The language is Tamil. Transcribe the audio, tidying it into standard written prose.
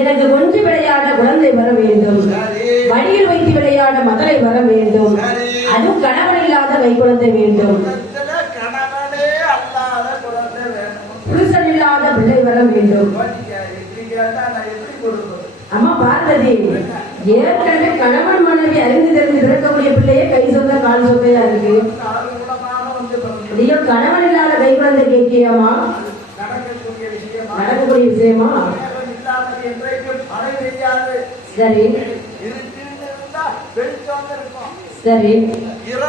எனக்கு கொஞ்சி விளையாட குழந்தை வர வேண்டும், வழியில் வைத்து விளையாட மகளை வர வேண்டும், அதுவும் கணவன் இல்லாத கை குழந்தை வேண்டும், புருஷன் இல்லாத பிள்ளை வர வேண்டும். அம்மா பார்வதி, ஏற்கனவே கணவன் மனைவி அறிந்து தெரிந்து பிறக்கக்கூடிய பிள்ளையே கை சொந்த கால் சொந்தையா இருக்கு. நீயும் கணவன் இல்லாத கை குழந்தை கேட்கியாமா? நடக்கக்கூடிய விஷயமா? சரி சரி.